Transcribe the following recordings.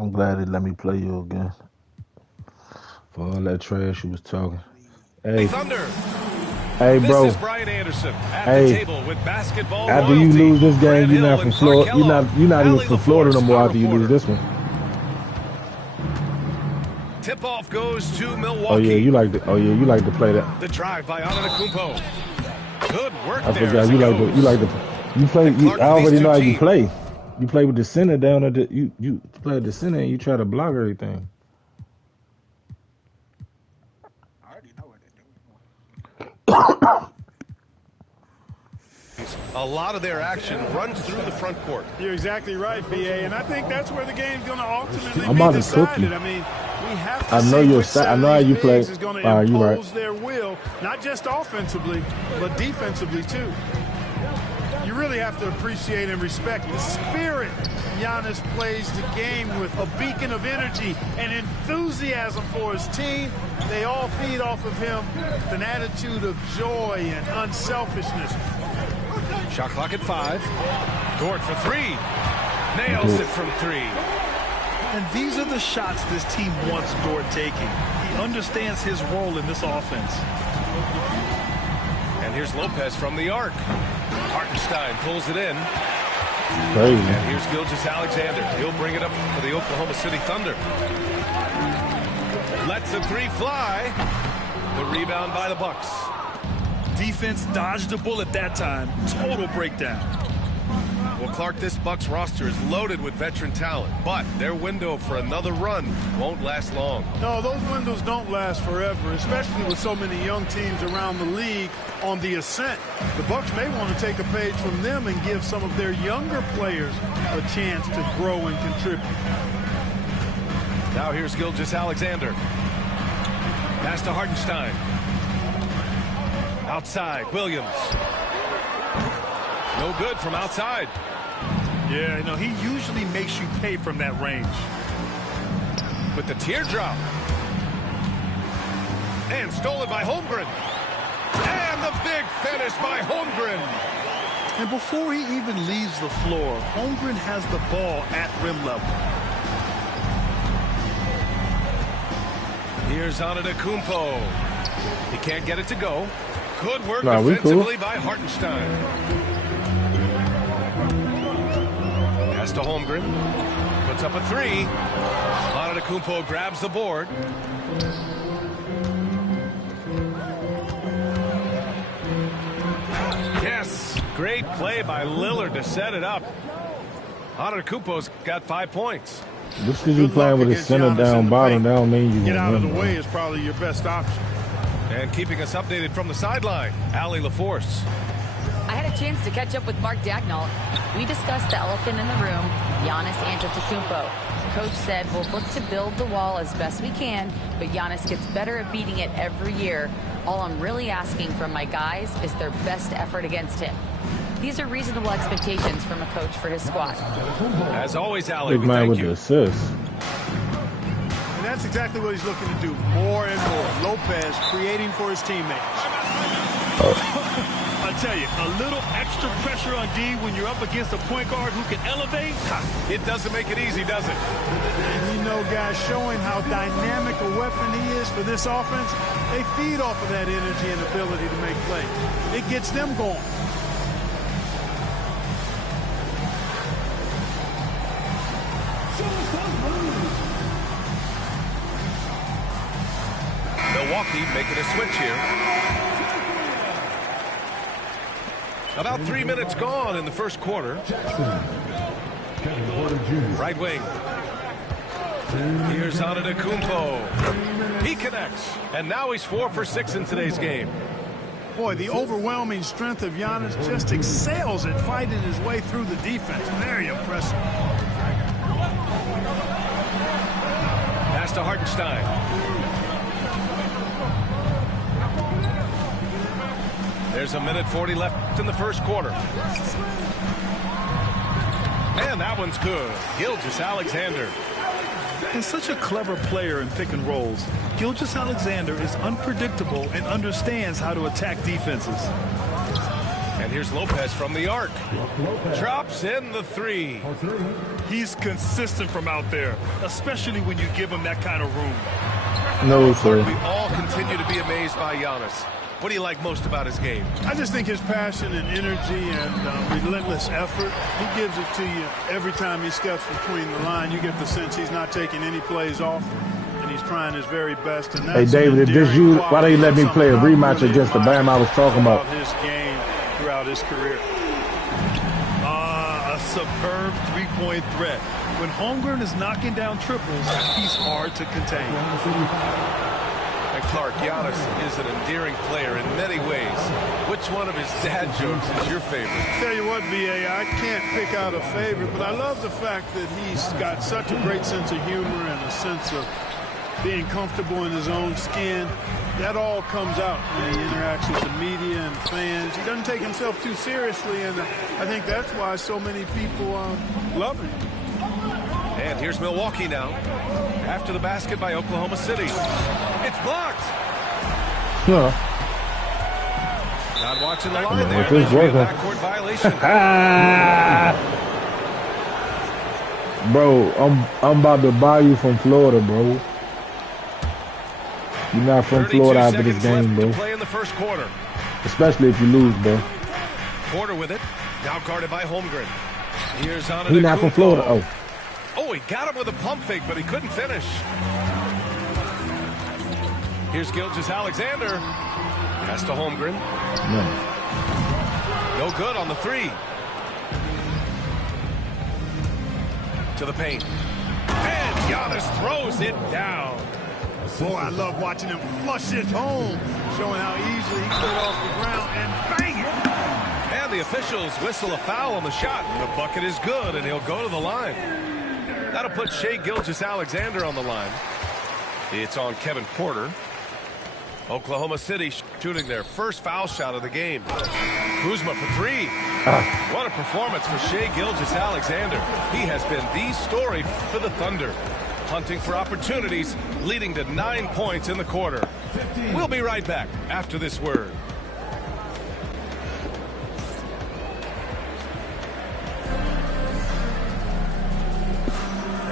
I'm glad they let me play you again. For all that trash you was talking. Hey, Thunder. hey, This bro. is Brian Anderson at Hey, the table with basketball after royalty. you lose this game, Grant you're Hill not from and Florida. Clark You're not even Kellogg. from Allie Florida no LaForce, more our after you lose reporter. this one. Tip-off goes to Milwaukee. Oh yeah, you like to play that. The drive by Antetokounmpo. Good work I there forgot as it goes. you play. And Clark I with these already two know how you teams. play. You play with the center down at the you play at the center and you try to block everything. I already know what they're doing. A lot of their action runs through the front court. You're exactly right, BA, and I think that's where the game's going to ultimately I'm be about to cook decided. you. I mean, we have to I know see your which style. I side know of how these you play. bigs is going to All right, you right. impose their will, not just offensively, but defensively too. You really have to appreciate and respect the spirit Giannis plays the game with, a beacon of energy and enthusiasm for his team. They all feed off of him with an attitude of joy and unselfishness. Shot clock at 5. Dort for 3. Nails it from 3. And these are the shots this team wants Dort taking. He understands his role in this offense. And here's Lopez from the arc. Hartenstein pulls it in. Crazy. And here's Gilgeous-Alexander. He'll bring it up for the Oklahoma City Thunder. Lets the 3 fly. The rebound by the Bucks. Defense dodged a bullet that time. Total breakdown. Well, Clark, this Bucks roster is loaded with veteran talent, but their window for another run won't last long. No, those windows don't last forever, especially with so many young teams around the league on the ascent. The Bucks may want to take a page from them and give some of their younger players a chance to grow and contribute. Now here's Gilgeous-Alexander. Pass to Hartenstein. Outside, Williams. No good from outside. Yeah, you know, he usually makes you pay from that range. With the teardrop. And stolen by Holmgren. And the big finish by Holmgren. And before he even leaves the floor, Holmgren has the ball at rim level. Here's Antetokounmpo. He can't get it to go. Good work cool. defensively by Hartenstein. Pass to Holmgren. Puts up a 3. Antetokounmpo grabs the board. Yes, great play by Lillard to set it up. Antetokounmpo's got 5 points. Just because you're playing with a center down bottom, that don't mean you Get out of the win, way is probably your best option. And keeping us updated from the sideline, Allie LaForce. I had a chance to catch up with Mark Dagnall. We discussed the elephant in the room, Giannis Antetokounmpo. Coach said we'll look to build the wall as best we can, but Giannis gets better at beating it every year. All I'm really asking from my guys is their best effort against him. These are reasonable expectations from a coach for his squad. As always, Allie, Big we man thank with you. the assist. And that's exactly what he's looking to do, more and more. Lopez creating for his teammates. I tell you, a little extra pressure on D when you're up against a point guard who can elevate. It doesn't make it easy, does it? And you know, guys, showing how dynamic a weapon he is for this offense, they feed off of that energy and ability to make plays. It gets them going. Milwaukee making a switch here. About 3 minutes gone in the first quarter. Right wing. Here's Antetokounmpo. He connects. And now he's 4 for 6 in today's game. Boy, the overwhelming strength of Giannis just excels at fighting his way through the defense. Very impressive. Pass to Hartenstein. There's a minute 40 left in the first quarter. And that one's good. Gilgeous-Alexander. And such a clever player in pick and rolls. Gilgeous-Alexander is unpredictable and understands how to attack defenses. And here's Lopez from the arc. Drops in the three. He's consistent from out there, especially when you give him that kind of room. No, sir. We all continue to be amazed by Giannis. What do you like most about his game? I just think his passion and energy and relentless effort, he gives it to you every time he steps between the line. You get the sense he's not taking any plays off, and he's trying his very best. And Hey, David, if this you, why don't you let me play a rematch really against the Bam I was talking about? His game throughout his career. A superb three-point threat. When Holmgren is knocking down triples, he's hard to contain. And Clark, Giannis is an endearing player in many ways. Which one of his dad jokes is your favorite? Tell you what, B.A., I can't pick out a favorite, but I love the fact that he's got such a great sense of humor and a sense of being comfortable in his own skin. That all comes out when he interacts with the media and fans. He doesn't take himself too seriously, and I think that's why so many people love him. And here's Milwaukee now. After the basket by Oklahoma City. It's blocked. Huh. Not watching the line there. It is Maybe a working. backcourt violation. Bro, I'm about to buy you from Florida, bro. You're not from 32 Florida after this seconds game, left to bro. play in the first quarter. Especially if you lose, bro. Porter with it. Now guarded by Holmgren. Here's Antetokounmpo. He not from Florida. Oh. Oh, he got him with a pump fake, but he couldn't finish. Here's Gilgeous-Alexander. Pass to Holmgren. No good on the three. To the paint. And Giannis throws it down. Boy, I love watching him flush it home, showing how easily he put it off the ground and bang it. And the officials whistle a foul on the shot. The bucket is good, and he'll go to the line. That'll put Shai Gilgeous-Alexander on the line. It's on Kevin Porter. Oklahoma City shooting their first foul shot of the game. Kuzma for three. What a performance for Shai Gilgeous-Alexander. He has been the story for the Thunder. Hunting for opportunities, leading to 9 points in the quarter. We'll be right back after this word.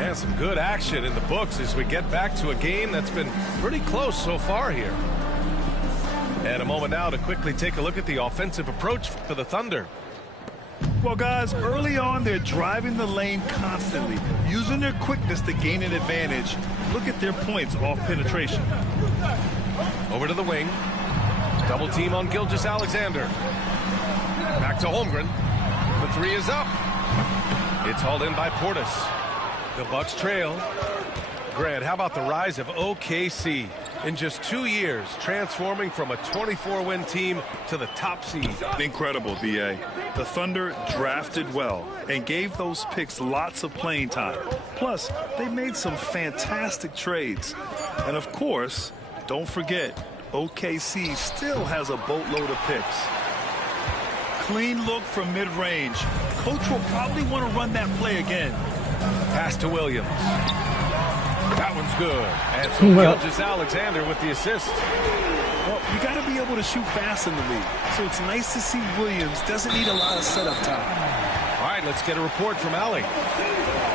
And some good action in the books as we get back to a game that's been pretty close so far here. And a moment now to quickly take a look at the offensive approach for the Thunder. Well, guys, early on, they're driving the lane constantly, using their quickness to gain an advantage. Look at their points off penetration. Over to the wing. Double team on Gilgeous-Alexander. Back to Holmgren. The three is up. It's hauled in by Portis. The Bucks trail. Grant, how about the rise of OKC? In just 2 years, transforming from a 24-win team to the top seed. Incredible, B.A. The Thunder drafted well and gave those picks lots of playing time. Plus, they made some fantastic trades. And of course, don't forget, OKC still has a boatload of picks. Clean look from mid-range. Coach will probably want to run that play again. Pass to Williams. That one's good. And so Gilgeous-Alexander with the assist. Well, you got to be able to shoot fast in the league. So it's nice to see Williams doesn't need a lot of setup time. All right, let's get a report from Allie.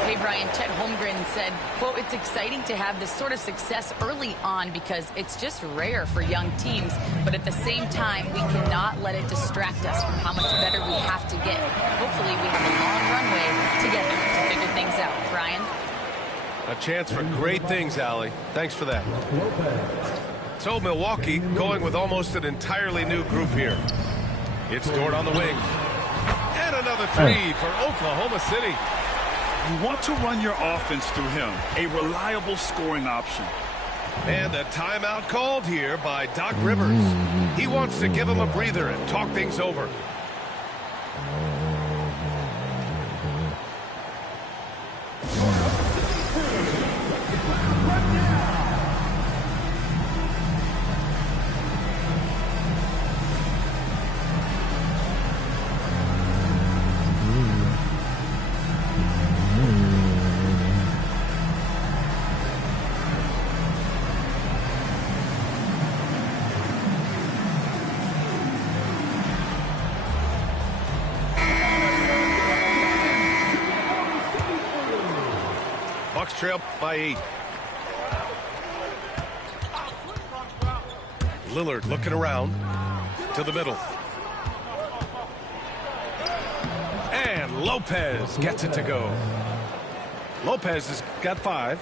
Hey, Brian, Chet Holmgren said, quote, "It's exciting to have this sort of success early on because it's just rare for young teams. But at the same time, we cannot let it distract us from how much better we have to get. Hopefully, we have a long runway together to figure things out." Brian? A chance for great things, Allie. Thanks for that. So Milwaukee going with almost an entirely new group here. It's Dort on the wing. And another three for Oklahoma City. You want to run your offense through him, a reliable scoring option. And a timeout called here by Doc Rivers. He wants to give him a breather and talk things over. Bucks trail by 8. Lillard looking around to the middle. And Lopez gets it to go. Lopez has got 5.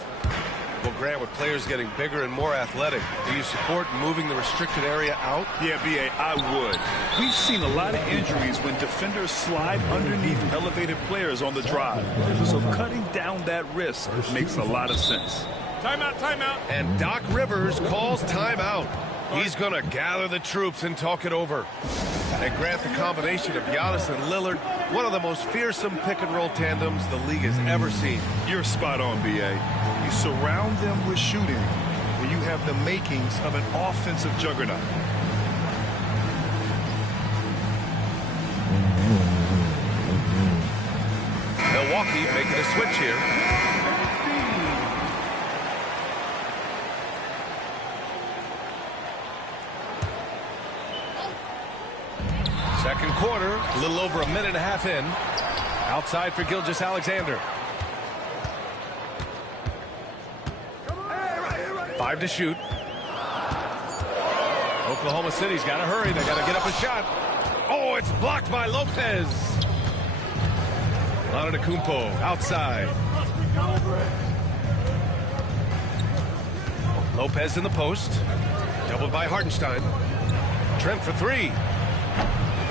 Well, Grant, with players getting bigger and more athletic, do you support moving the restricted area out? Yeah, B.A., I would. We've seen a lot of injuries when defenders slide underneath elevated players on the drive. So cutting down that risk makes a lot of sense. Timeout, timeout. And Doc Rivers calls timeout. He's going to gather the troops and talk it over. And Grant, the combination of Giannis and Lillard, one of the most fearsome pick-and-roll tandems the league has ever seen. You're spot on, B.A. You surround them with shooting, and you have the makings of an offensive juggernaut. Milwaukee making a switch here. Second quarter, a little over a minute and a half in. Outside for Gilgeous-Alexander. 5 to shoot. Oklahoma City's got to hurry. They got to get up a shot. Oh, it's blocked by Lopez. Antetokounmpo outside. Lopez in the post. Doubled by Hartenstein. Trent for 3.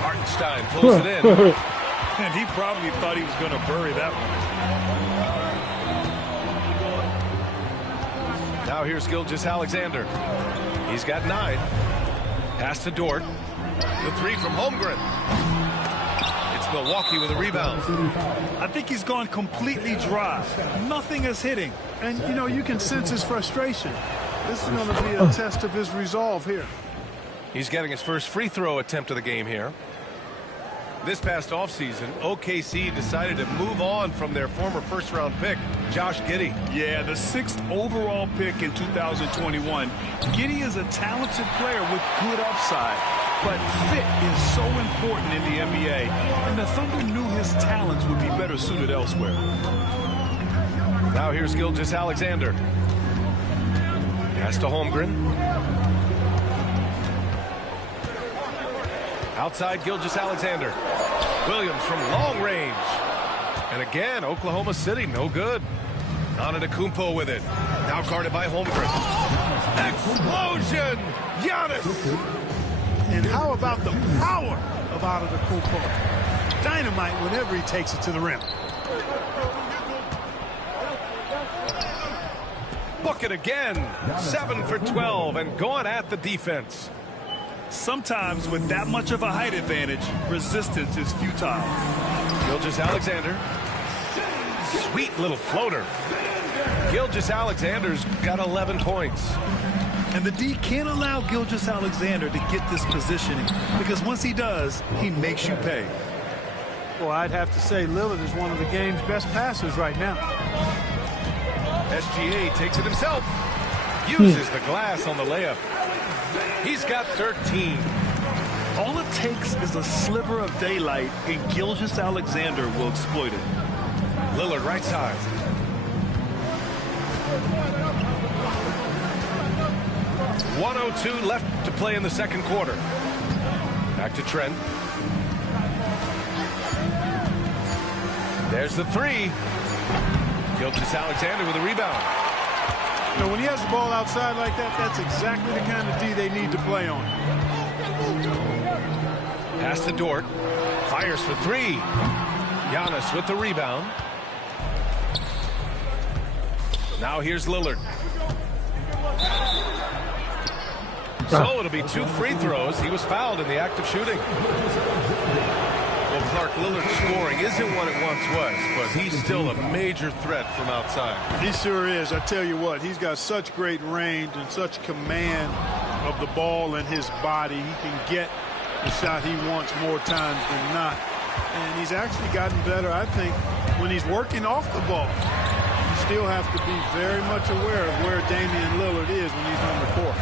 Hartenstein pulls it in. And he probably thought he was going to bury that one. Now here's Gilgeous-Alexander. He's got 9. Pass to Dort. The 3 from Holmgren. It's Milwaukee with a rebound. I think he's gone completely dry. Nothing is hitting. And, you know, you can sense his frustration. This is going to be a test of his resolve here. He's getting his first free throw attempt of the game here. This past offseason, OKC decided to move on from their former first-round pick, Josh Giddey. Yeah, the 6th overall pick in 2021. Giddey is a talented player with good upside, but fit is so important in the NBA, and the Thunder knew his talents would be better suited elsewhere. Now here's Gilgeous-Alexander. Pass to Holmgren. Outside Gilgeous-Alexander. Williams from long range. And again, Oklahoma City, no good. Antetokounmpo with it. Now guarded by Holmgren. Explosion! Giannis! And how about the power of Antetokounmpo? Dynamite whenever he takes it to the rim. Bucket again. 7 for 12 and going at the defense. Sometimes with that much of a height advantage, resistance is futile. Gilgeous-Alexander. Sweet little floater. Gilgeous-Alexander's got 11 points. And the D can't allow Gilgeous-Alexander to get this positioning, because once he does, he makes you pay. Well, I'd have to say Lillard is one of the game's best passers right now. SGA takes it himself. Uses the glass on the layup. He's got 13. All it takes is a sliver of daylight, and Gilgeous-Alexander will exploit it. Lillard right side. .102 left to play in the second quarter. Back to Trent. There's the 3. Gilgeous-Alexander with a rebound. You know, when he has the ball outside like that, that's exactly the kind of D they need to play on. Pass to Dort. Fires for 3. Giannis with the rebound. Now here's Lillard. So it'll be 2 free throws. He was fouled in the act of shooting. Well, Clark, Lillard's scoring isn't what it once was, but he's still a major threat from outside. He sure is. I tell you what, he's got such great range and such command of the ball and his body. He can get the shot he wants more times than not. And he's actually gotten better, I think, when he's working off the ball. You still have to be very much aware of where Damian Lillard is when he's on the court.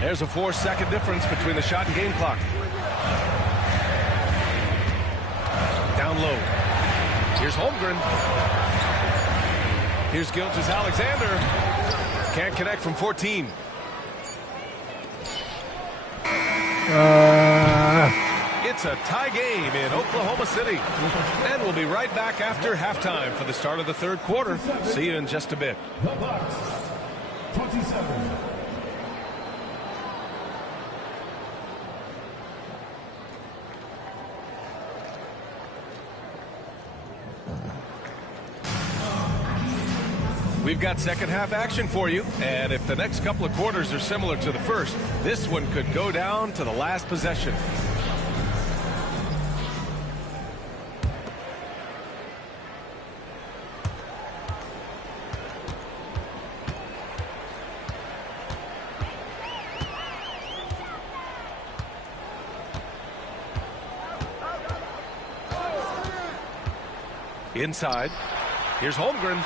There's a 4-second difference between the shot and game clock. Down low. Here's Holmgren. Here's Gilgeous-Alexander. Can't connect from 14. It's a tie game in Oklahoma City. And we'll be right back after halftime for the start of the third quarter. See you in just a bit. The Bucks, 27. We've got second half action for you, and if the next couple of quarters are similar to the first, this one could go down to the last possession. Inside, here's Holmgren.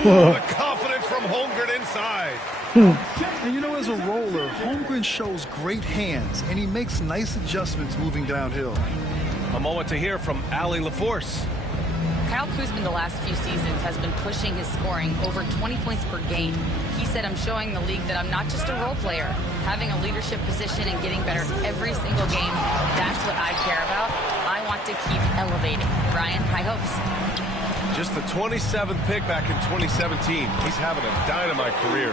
Ooh, the confidence from Holmgren inside. And you know, as a roller, Holmgren shows great hands, and he makes nice adjustments moving downhill. A moment to hear from Allie LaForce. Kyle Kuzma the last few seasons has been pushing his scoring over 20 points per game. He said, I'm showing the league that I'm not just a role player. Having a leadership position and getting better every single game, that's what I care about. I want to keep elevating. Brian, high hopes. Just the 27th pick back in 2017. He's having a dynamite career.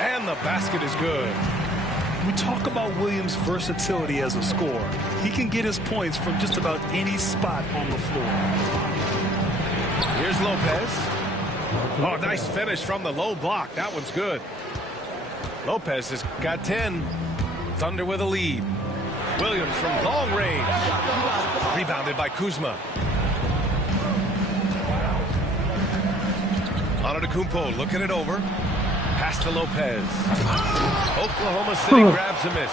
And the basket is good. We talk about Williams' versatility as a scorer. He can get his points from just about any spot on the floor. Here's Lopez. Oh, nice finish from the low block. That one's good. Lopez has got 10. Thunder with a lead. Williams from long range. Rebounded by Kuzma. Antetokounmpo looking it over. Pass to Lopez. Oklahoma City grabs a miss.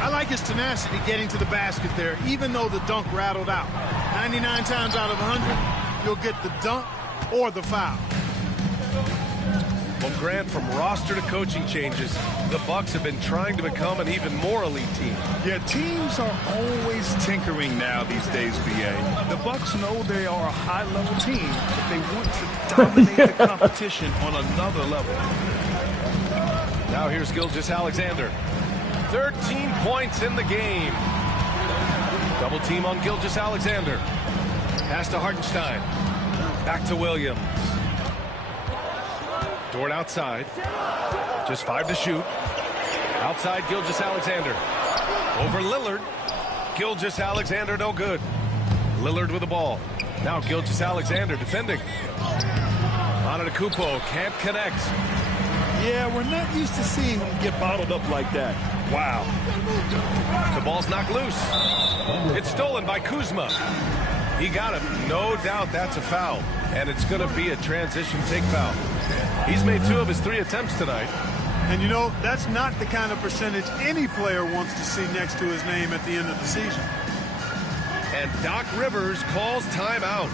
I like his tenacity getting to the basket there, even though the dunk rattled out. 99 times out of 100, you'll get the dunk or the foul. Well, Grant, from roster to coaching changes, the Bucks have been trying to become an even more elite team. Yeah, teams are always tinkering now these days, BA. The Bucks know they are a high-level team, but they want to dominate the competition on another level. Now here's Gilgeous-Alexander. 13 points in the game. Double team on Gilgeous-Alexander. Pass to Hartenstein. Back to Williams. Dort outside. Just 5 to shoot. Outside Gilgeous-Alexander. Over Lillard. Gilgeous-Alexander no good. Lillard with the ball. Now Gilgeous-Alexander defending. Antetokounmpo can't connect. Yeah, we're not used to seeing him get bottled up like that. Wow. The ball's knocked loose. It's stolen by Kuzma. He got it. No doubt that's a foul. And it's going to be a transition take foul. He's made 2 of his 3 attempts tonight. And you know, that's not the kind of percentage any player wants to see next to his name at the end of the season. And Doc Rivers calls timeout.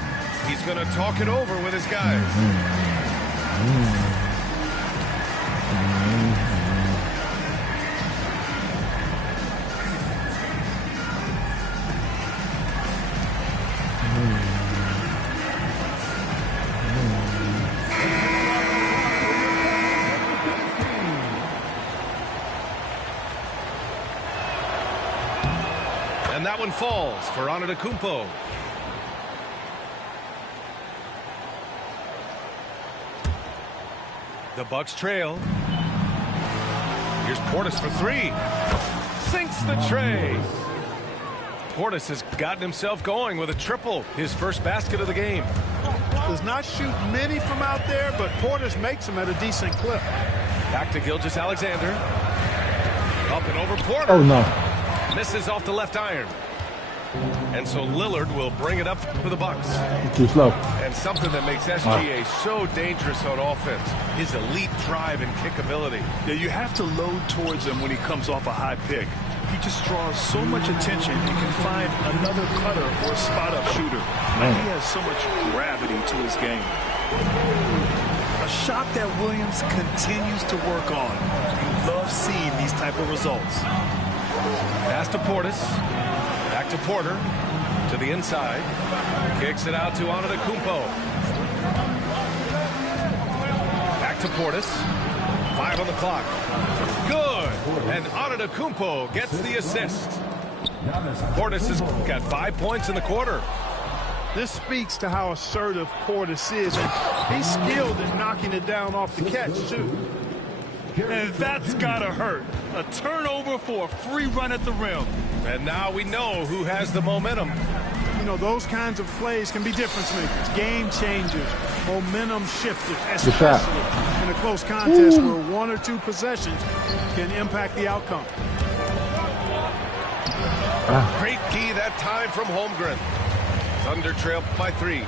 He's going to talk it over with his guys. And that one falls for Antetokounmpo. The Bucks trail. Here's Portis for 3. Sinks the tray. Portis has gotten himself going with a triple. His first basket of the game. Does not shoot many from out there, but Portis makes them at a decent clip. Back to Gilgeous-Alexander. Up and over Porter. Oh, no. Misses off the left iron. And so Lillard will bring it up for the Bucks. Too slow. And something that makes SGA so dangerous on offense, his elite drive and kick ability. Yeah, you have to load towards him when he comes off a high pick. He just draws so much attention and can find another cutter or spot-up shooter. He has so much gravity to his game. A shot that Williams continues to work on. You love seeing these type of results. Pass to Portis. Back to Porter. To the inside. Kicks it out to Antetokounmpo. Back to Portis. 5 on the clock. Good. And Antetokounmpo gets the assist. Portis has got 5 points in the quarter. This speaks to how assertive Portis is. And he's skilled at knocking it down off the catch, too. And that's gotta hurt. A turnover for a free run at the rim. And now we know who has the momentum. You know, those kinds of plays can be difference makers, game changers, momentum shifters, especially in a close contest where 1 or 2 possessions can impact the outcome. Great key that time from Holmgren. Thunder trail by 3.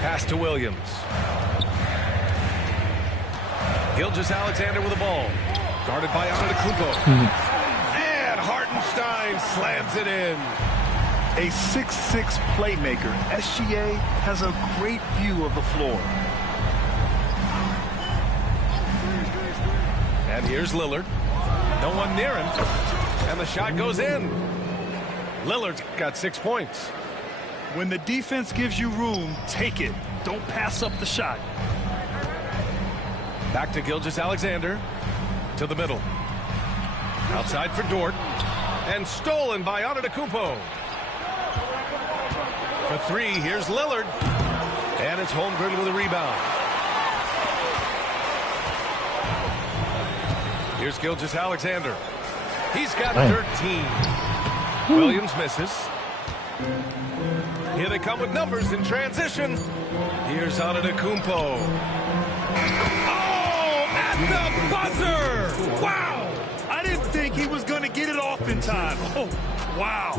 Pass to Williams. Gilgeous-Alexander with the ball. Guarded by Antetokounmpo. And Hartenstein slams it in. A 6'6" playmaker, SGA has a great view of the floor. And here's Lillard. No one near him. And the shot goes in. Lillard's got 6 points. When the defense gives you room, take it. Don't pass up the shot. Back to Gilgeous-Alexander. To the middle. Outside for Dort. And stolen by Antetokounmpo. For 3, here's Lillard. And it's Holmgren with a rebound. Here's Gilgeous-Alexander. He's got 13. Williams misses. Here they come with numbers in transition. Here's Antetokounmpo. Oh, at the buzzer! Wow! I didn't think he was going to get it off in time. Oh, wow.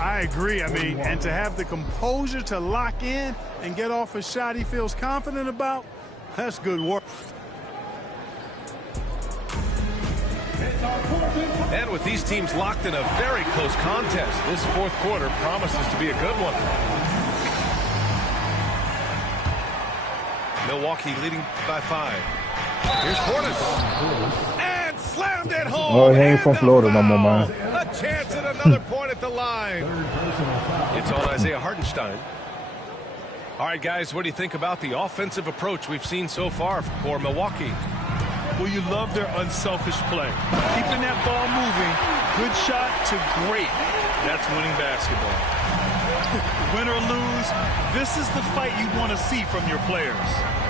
I agree. I mean, and to have the composure to lock in and get off a shot he feels confident about, that's good work. And with these teams locked in a very close contest, this 4th quarter promises to be a good one. Milwaukee leading by 5. Here's Portis. And slammed it home. Oh, he ain't from Florida no more, man. A chance at another point at the line. It's on Isaiah Hartenstein. All right, guys, what do you think about the offensive approach we've seen so far for Milwaukee? Well, you love their unselfish play. Keeping that ball moving, good shot to great. That's winning basketball. Win or lose, this is the fight you want to see from your players.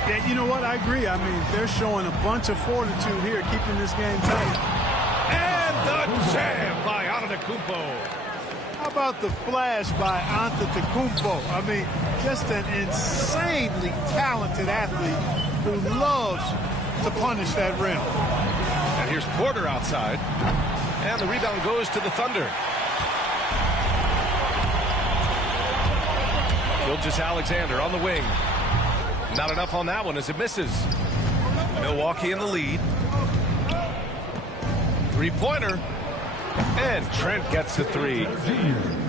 Yeah, you know what? I agree. I mean, they're showing a bunch of fortitude here, keeping this game tight. And the jam by Antetokounmpo. How about the flash by Antetokounmpo? I mean, just an insanely talented athlete who loves to punish that rim. And here's Porter outside. And the rebound goes to the Thunder. Gilgeous-Alexander on the wing. Not enough on that one as it misses. Milwaukee in the lead. 3-pointer. And Trent gets the 3.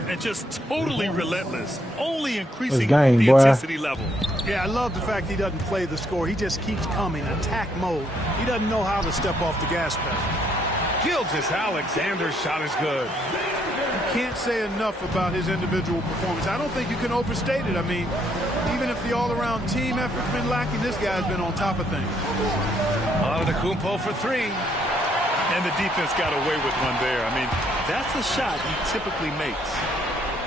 And just totally relentless, only increasing game, the boy. intensity level. Yeah, I love the fact he doesn't play the score. He just keeps coming, attack mode. He doesn't know how to step off the gas pedal. Gilgeous-Alexander's shot is good. Can't say enough about his individual performance. I don't think you can overstate it. I mean, even if the all-around team effort's been lacking, this guy's been on top of things. Antetokounmpo for 3. And the defense got away with one there. I mean, that's a shot he typically makes.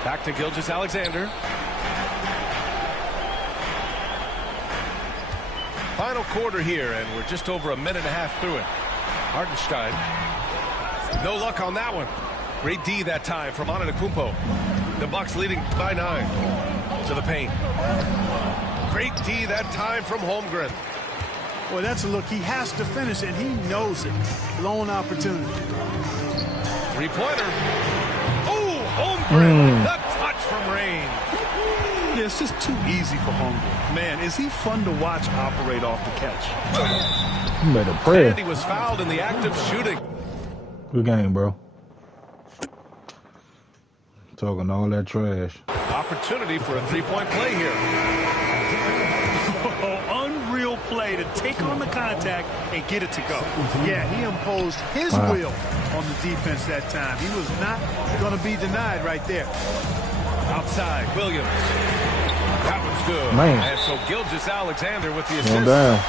Back to Gilgeous-Alexander. Final quarter here, and we're just over a minute and a half through it. Hartenstein. No luck on that one. Great D that time from Antetokounmpo. The Bucks leading by 9 to the paint. Great D that time from Holmgren. Boy, that's a look. He has to finish, and he knows it. Lone opportunity. 3-pointer. Oh, Holmgren. The touch from Rain. Yeah, it's just too easy for Holmgren. Man, is he fun to watch operate off the catch. You made a prayer. And he was fouled in the act of shooting. Good game, bro. Talking all that trash. Opportunity for a 3-point play here. Unreal play to take on the contact and get it to go. Yeah, he imposed his will on the defense that time. He was not going to be denied right there. Outside, Williams. That one's good. Man. And so Gilgeous-Alexander with the One assist. down.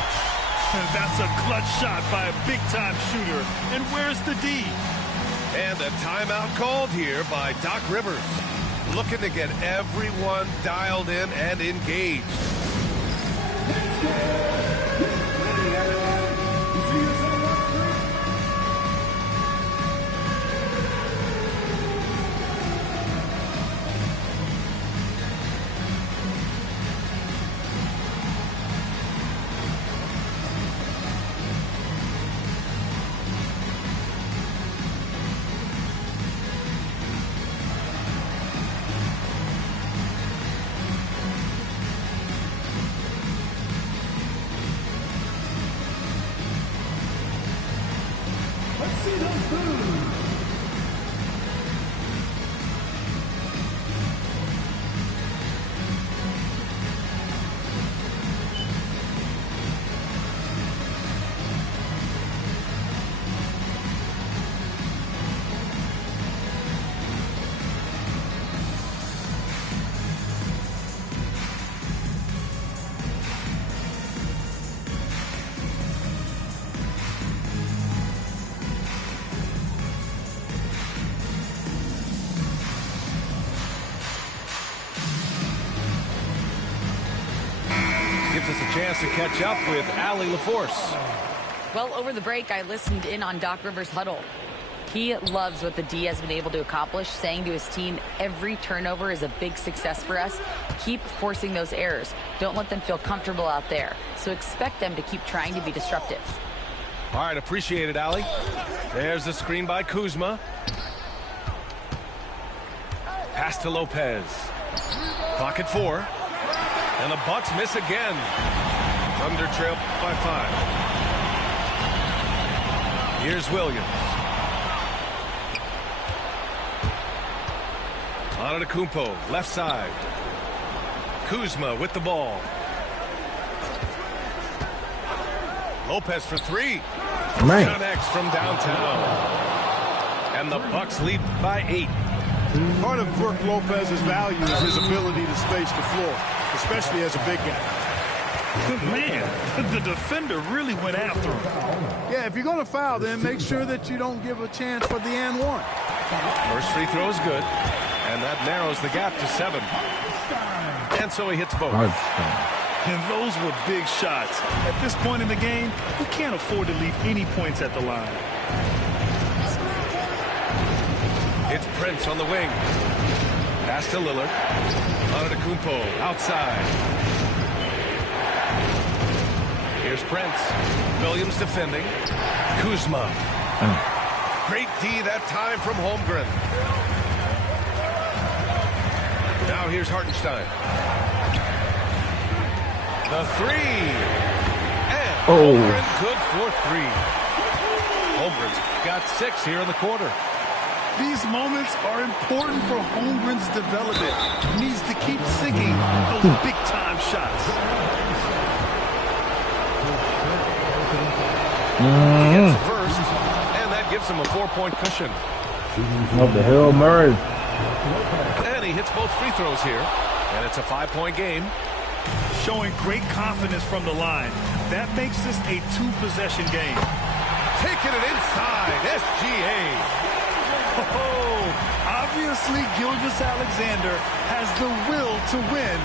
And that's a clutch shot by a big-time shooter. And where's the D? And a timeout called here by Doc Rivers. Looking to get everyone dialed in and engaged. Gives us a chance to catch up with Allie LaForce. Well, over the break, I listened in on Doc Rivers' huddle. He loves what the D has been able to accomplish, saying to his team, every turnover is a big success for us. Keep forcing those errors. Don't let them feel comfortable out there. So expect them to keep trying to be disruptive. All right, appreciate it, Allie. There's the screen by Kuzma. Pass to Lopez. Clock at 4. And the Bucks miss again. Thunder trail by 5. Here's Williams. Antetokounmpo, left side. Kuzma with the ball. Lopez for 3. Man. Connects from downtown. And the Bucks lead by 8. Part of Brook Lopez's value is his ability to space the floor, especially as a big guy. Man, the defender really went after him. Yeah, if you're going to foul, then make sure that you don't give a chance for the and one. First free throw is good. And that narrows the gap to 7. And so he hits both. And those were big shots. At this point in the game, you can't afford to leave any points at the line. It's Prince on the wing. Pass to Lillard. Antetokounmpo outside. Here's Prince. Williams defending. Kuzma. Great D that time from Holmgren. Now here's Hartenstein. The 3. And Holmgren good for 3. Holmgren's got 6 here in the quarter. These moments are important for Holmgren's development. He needs to keep sinking those big-time shots. He hits first, and that gives him a 4-point cushion. What the hell, Murray? And he hits both free throws here, and it's a 5-point game. Showing great confidence from the line. That makes this a 2-possession game. Taking it inside, SGA. Oh, obviously Gilgeous-Alexander has the will to win.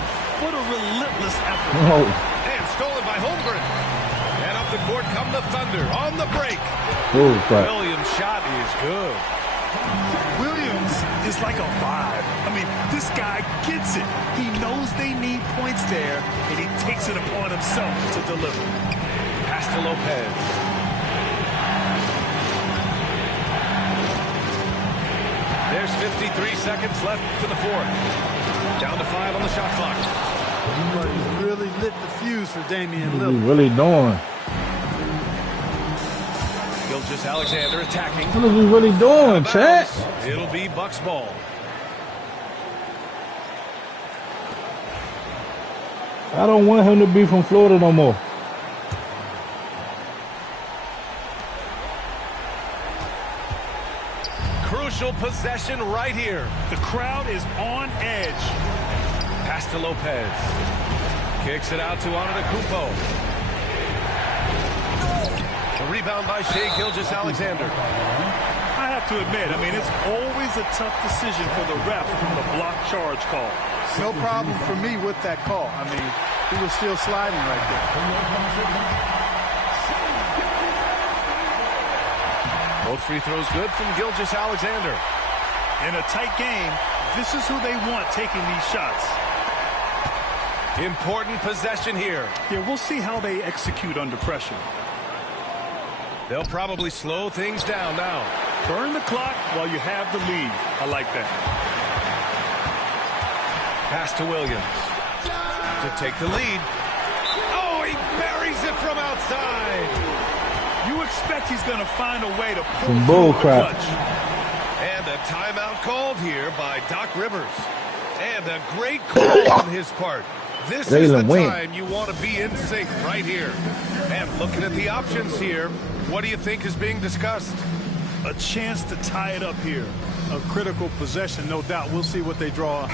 What a relentless effort. Oh. And stolen by Holmgren. And up the court come the Thunder on the break. Oh, crap. Williams' shot is good. Williams is like a vibe. I mean, this guy gets it. He knows they need points there, and he takes it upon himself to deliver. Pass to Lopez. There's 53 seconds left to the 4th. Down to 5 on the shot clock. He really lit the fuse for Damian What Lillard. are you really doing? Gilgeous-Alexander attacking. What are we really doing, chat? It'll be Bucks ball. I don't want him to be from Florida no more. Crucial possession right here. The crowd is on edge. Pass Pass to Lopez. Kicks it out to Antetokounmpo. The rebound by Shai Gilgeous-Alexander. I have to admit, I mean, it's always a tough decision for the ref from the block charge call. No problem for me with that call. I mean, he was still sliding right there. Both free throws good from Gilgeous-Alexander. In a tight game, this is who they want taking these shots. Important possession here. Yeah, we'll see how they execute under pressure. They'll probably slow things down now. Burn the clock while you have the lead. I like that. Pass to Williams to take the lead. Oh, he buries it from outside. You expect he's going to find a way to pull Some bull through the crap. clutch. And a timeout called here by Doc Rivers. And a great call on his part. This is the time you want to be in sync right here. And looking at the options here, what do you think is being discussed? A chance to tie it up here. A critical possession, no doubt. We'll see what they draw.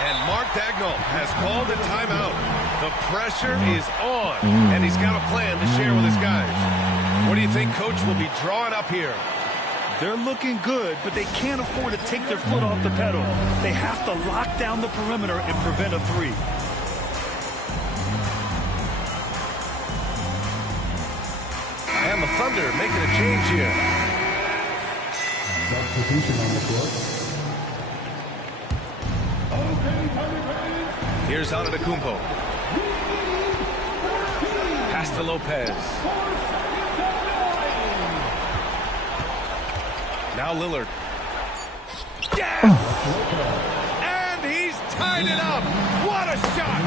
And Mark Daigneault has called a timeout. The pressure is on, and he's got a plan to share with his guys. What do you think Coach will be drawing up here? They're looking good, but they can't afford to take their foot off the pedal. They have to lock down the perimeter and prevent a three. And the Thunder making a change here. Substitution on the court. Here's Antetokounmpo. Pass to Lopez. Now Lillard. Yes! And he's tied it up. What a shot!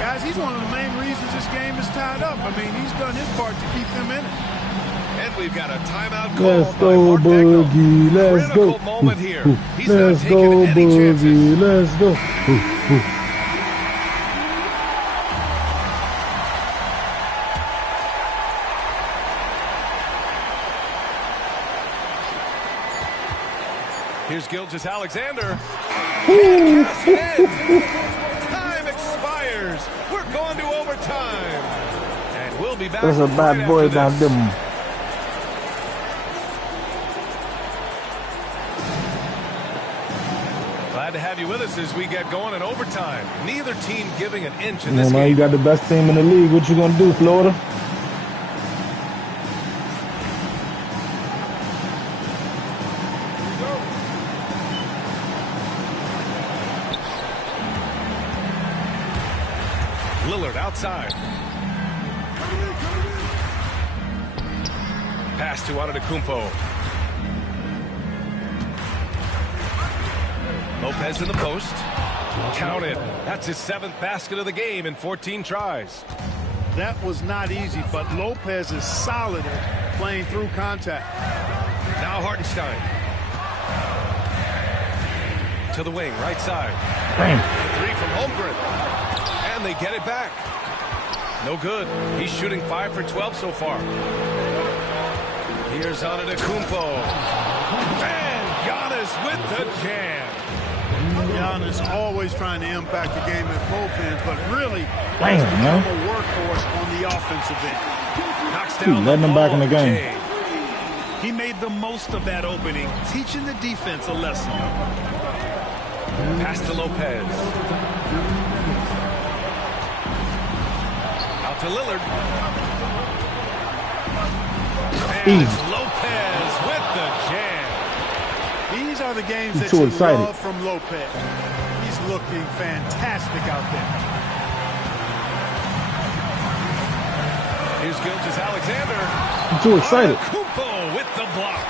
Guys, he's one of the main reasons this game is tied up. I mean, he's done his part to keep them in it. And we've got a timeout call. Let's go, Boogie. Let's go. Critical moment here. He's Let's not go, taking any chances. Boogie. Let's go. Here's Gilgeous-Alexander. Can't cash it in. Time expires. We're going to overtime. And we'll be back. That's a bad right boy after down this. them. Glad to have you with us as we get going in overtime. Neither team giving an inch in Yeah, this man, game. you got the best team in the league. What you gonna do, Florida? Lillard outside. Pass to Antetokounmpo. Lopez in the post. Count it. That's his 7th basket of the game in 14 tries. That was not easy, but Lopez is solid at playing through contact. Now Hartenstein. To the wing, right side. Bam. The three from Holmgren. And they get it back. No good. He's shooting 5 for 12 so far. Here's Antetokounmpo. And Giannis with the jam. Giannis always trying to impact the game at both ends, but really Damn, has become man. a workhorse on the offensive end. Knocks Dude, down letting the him back in the ball. game. Jay. He made the most of that opening, teaching the defense a lesson. Pass to Lopez. Out to Lillard. And it's Lopez with the jam. These are the games He's that too you excited. love from Lopez. He's looking fantastic out there. Here's Gilgeous-Alexander. I'm too excited. Antetokounmpo with the block.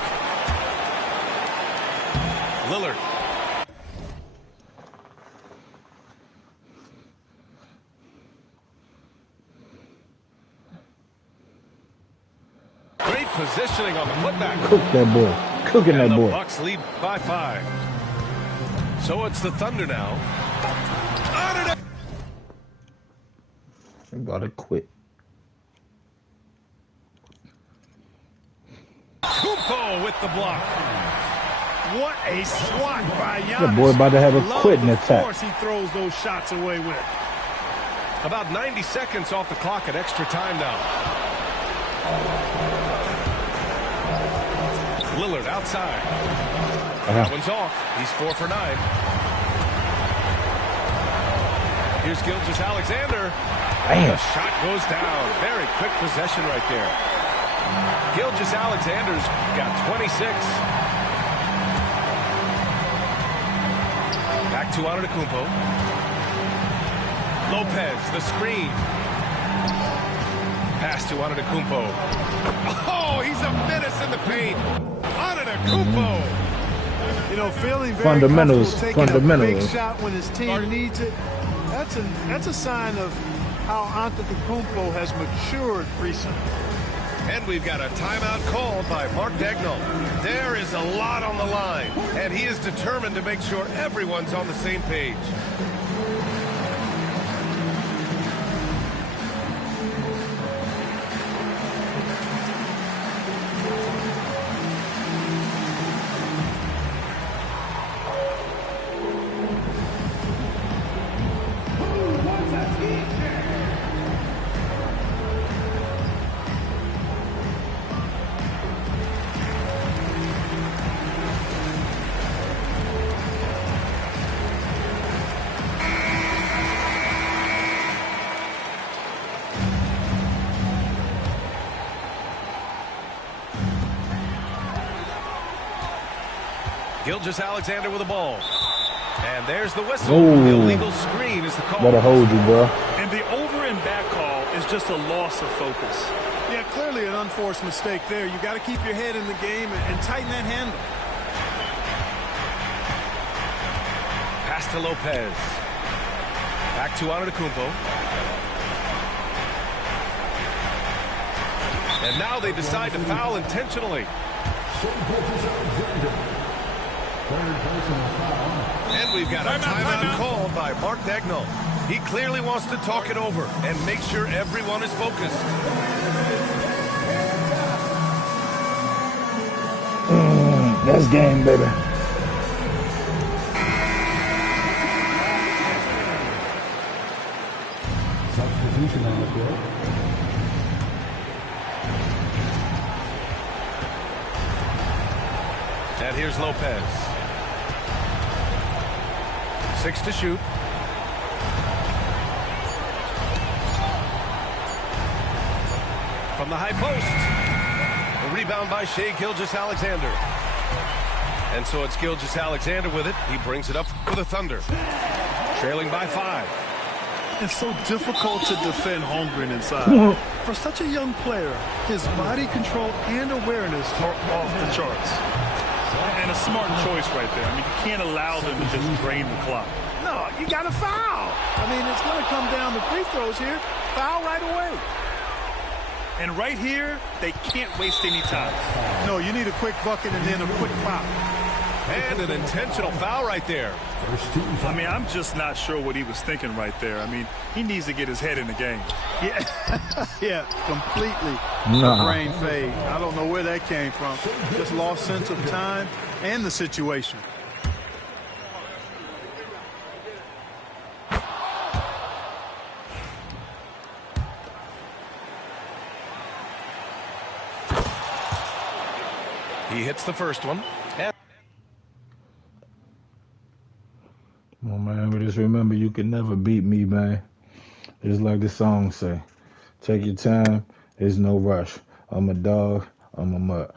Lillard. Great positioning on the putback. Cook that boy. Cooking And that the boy. Bucks lead by 5. So it's the Thunder now. I'm about to quit. Antetokounmpo with the block. What a swat by Giannis. The boy about to have a Love quitting the attack. force he throws those shots away with. About 90 seconds off the clock at extra time now. Lillard outside. That one's off. He's 4 for 9. Here's Gilgeous-Alexander. The shot goes down. Very quick possession right there. Gilgeous-Alexander's got 26. Back to Antetokounmpo. Lopez, the screen. Pass to Antetokounmpo. Oh, he's a menace in the paint. Antetokounmpo. You know, feeling very Fundamentals, comfortable taking a big fundamentals. shot when his team needs it. That's a sign of how Antetokounmpo has matured recently. And we've got a timeout called by Mark Daigneault. There is a lot on the line, and he is determined to make sure everyone's on the same page. Gilgeous-Alexander with the ball. And there's the whistle. Ooh. The illegal screen is the call. Better hold you, bro. And the over and back call is just a loss of focus. Yeah, clearly an unforced mistake there. You got to keep your head in the game and tighten that handle. Pass to Lopez. Back to Antetokounmpo. And now they decide to foul intentionally. And we've got a timeout called by Mark Daigneault. He clearly wants to talk it over and make sure everyone is focused. That's game, baby. Substitution on the field. And here's Lopez. 6 to shoot. From the high post. A rebound by Shai Gilgeous-Alexander. And so it's Gilgeous-Alexander with it. He brings it up for the Thunder. Trailing by 5. It's so difficult to defend Holmgren inside. For such a young player, his body control and awareness are off the charts. And a smart choice right there. I mean, you can't allow them to just drain the clock. No, you got to foul. I mean, it's going to come down to free throws here. Foul right away. And right here, they can't waste any time. No, you need a quick bucket and then a quick foul. And an intentional foul right there. I mean, I'm just not sure what he was thinking right there. I mean, he needs to get his head in the game. Yeah, yeah, completely Nah. a brain fade. I don't know where that came from. Just lost sense of time and the situation. He hits the first one. Well, man, but just remember, you can never beat me, man. Just like the song say, take your time. There's no rush. I'm a dog. I'm a mutt.